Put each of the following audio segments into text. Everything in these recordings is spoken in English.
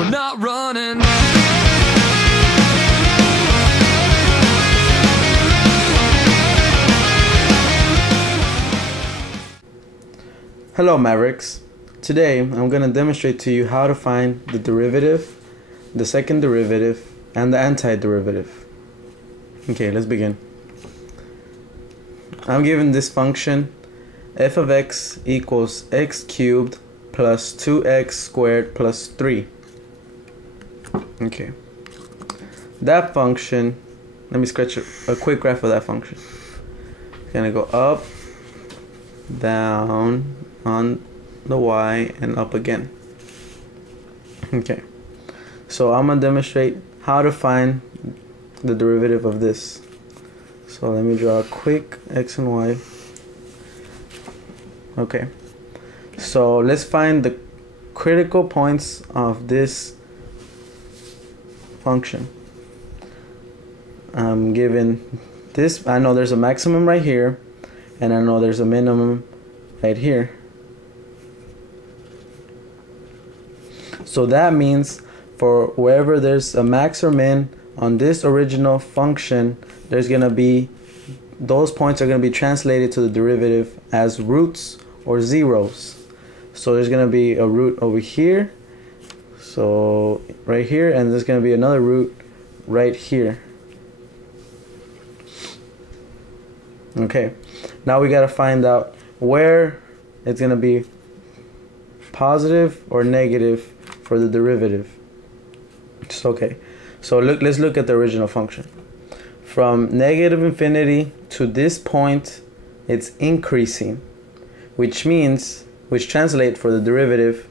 we're not running. Hello Mavericks. Today I'm going to demonstrate to you how to find the derivative, the second derivative, and the antiderivative. Okay, let's begin. I'm given this function f of x equals x cubed plus 2x squared plus 3. Okay. That function, let me sketch a quick graph of that function. It's going to go up, down, on the y, and up again. Okay, so I'm gonna demonstrate how to find the derivative of this. So let me draw a quick x and y. Okay, so let's find the critical points of this function. I'm given this, I know there's a maximum right here, and I know there's a minimum right here. So that means for wherever there's a max or min on this original function, there's going to be, those points are going to be translated to the derivative as roots or zeros. So there's going to be a root over here, so right here, and there's going to be another root right here. Okay, now we got to find out where it's going to be positive or negative for the derivative. Okay, so let's look at the original function. From negative infinity to this point, it's increasing, which translates for the derivative,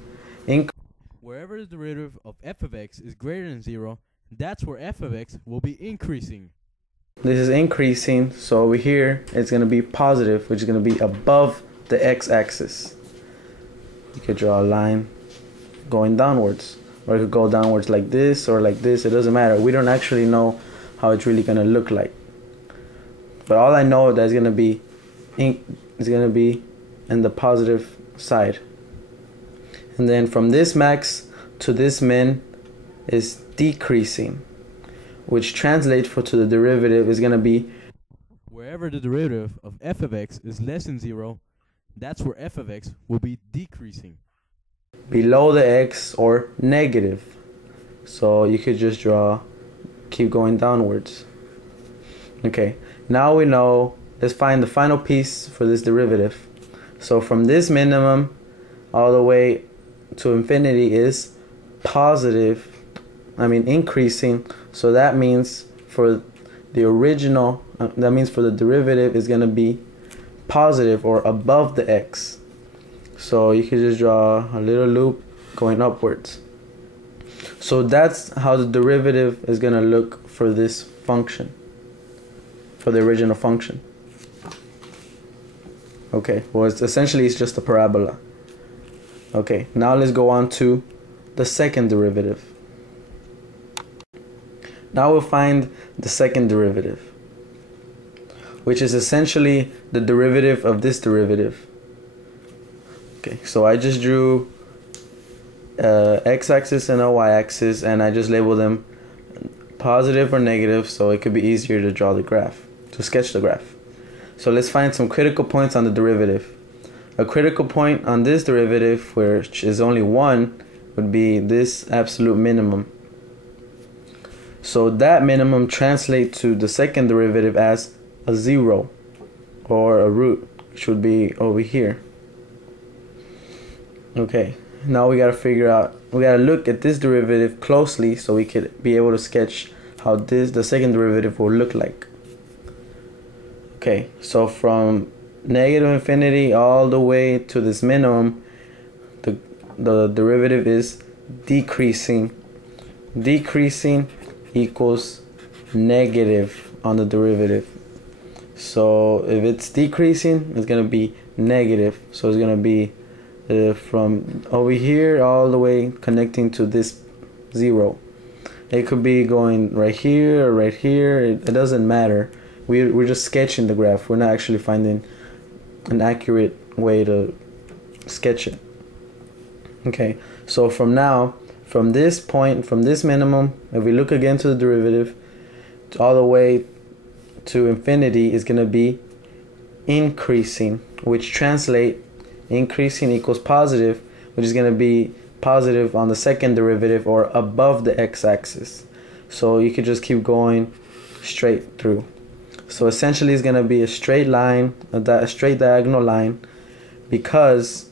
wherever the derivative of f of x is greater than 0, that's where f of x will be increasing. This is increasing, so over here it's going to be positive, which is going to be above the x-axis. You could draw a line going downwards, or it could go downwards like this or like this. It doesn't matter. We don't actually know how it's really going to look like, but all I know that it's going to be in the positive side. And then from this max to this min is decreasing, which translates to the derivative is going to be wherever the derivative of f of x is less than 0, that's where f of x will be decreasing, below the x or negative. So you could just keep going downwards. Okay, now we know, let's find the final piece for this derivative. So from this minimum all the way to infinity is increasing. So that means for the original, that means for the derivative is going to be positive or above the x. So you can just draw a little loop going upwards. So that's how the derivative is going to look for this function, for the original function. Okay, well it's just a parabola. Okay, now let's go on to the second derivative. Now we'll find the second derivative, which is essentially the derivative of this derivative. Okay, so I just drew x-axis and a y-axis, and I just labeled them positive or negative, so it could be easier to draw the graph, to sketch the graph. So let's find some critical points on the derivative. A critical point on this derivative, which is only 1, would be this absolute minimum. So that minimum translates to the second derivative as a 0 or a root, which would be over here. Okay, now we gotta look at this derivative closely so we could be able to sketch how the second derivative will look like. Okay, so from negative infinity all the way to this minimum, the derivative is decreasing. Decreasing equals negative on the derivative. So if it's decreasing, it's going to be negative. So it's going to be from over here all the way connecting to this 0. It could be going right here or right here. It doesn't matter. We're just sketching the graph. We're not actually finding an accurate way to sketch it. Okay, so from from this point, from this minimum, if we look again to the derivative, all the way to infinity is going to be increasing, which translate increasing equals positive, which is going to be positive on the second derivative or above the x-axis. So you could just keep going straight through. So essentially it's going to be a straight line, a straight diagonal line, because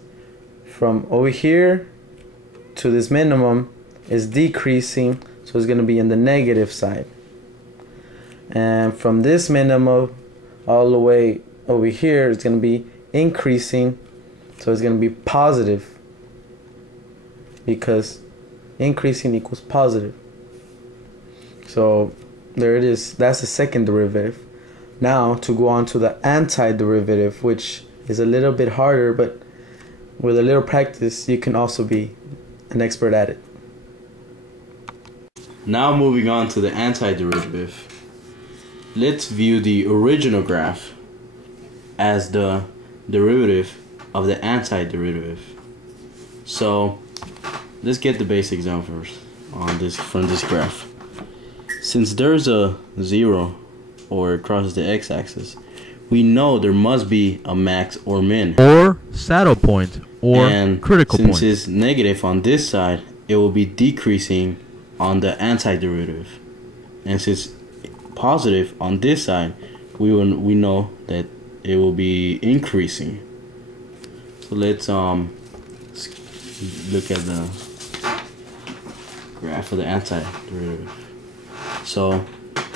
from over here to this minimum is decreasing, so it's going to be in the negative side. And from this minimum all the way over here, it's going to be increasing, so it's going to be positive, because increasing equals positive. So there it is. That's the second derivative. Now to go on to the antiderivative, which is a little bit harder, but with a little practice you can also be an expert at it. Now moving on to the antiderivative. Let's view the original graph as the derivative of the antiderivative. So let's get the basic example first on this from this graph. Since there's a 0 or it crosses the x-axis, we know there must be a max or min, or saddle point, or and critical point. Since it's negative on this side, it will be decreasing on the antiderivative, and since positive on this side, we know that it will be increasing. So let's look at the graph of the antiderivative. So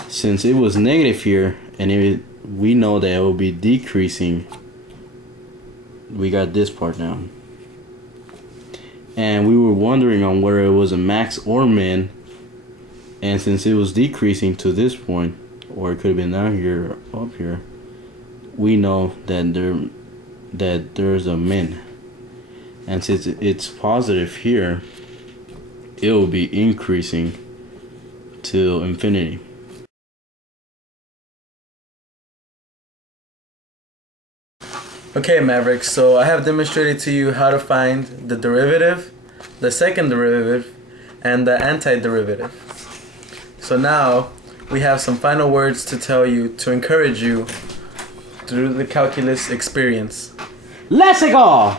since it was negative here, and we know that it will be decreasing, we got this part down. And we were wondering on whether it was a max or min, and since it was decreasing to this point, or it could have been down here or up here, we know that there's a min. And since it's positive here, it will be increasing to infinity. Okay, Mavericks, so I have demonstrated to you how to find the derivative, the second derivative, and the antiderivative. So now we have some final words to tell you to encourage you through the calculus experience. Let's go!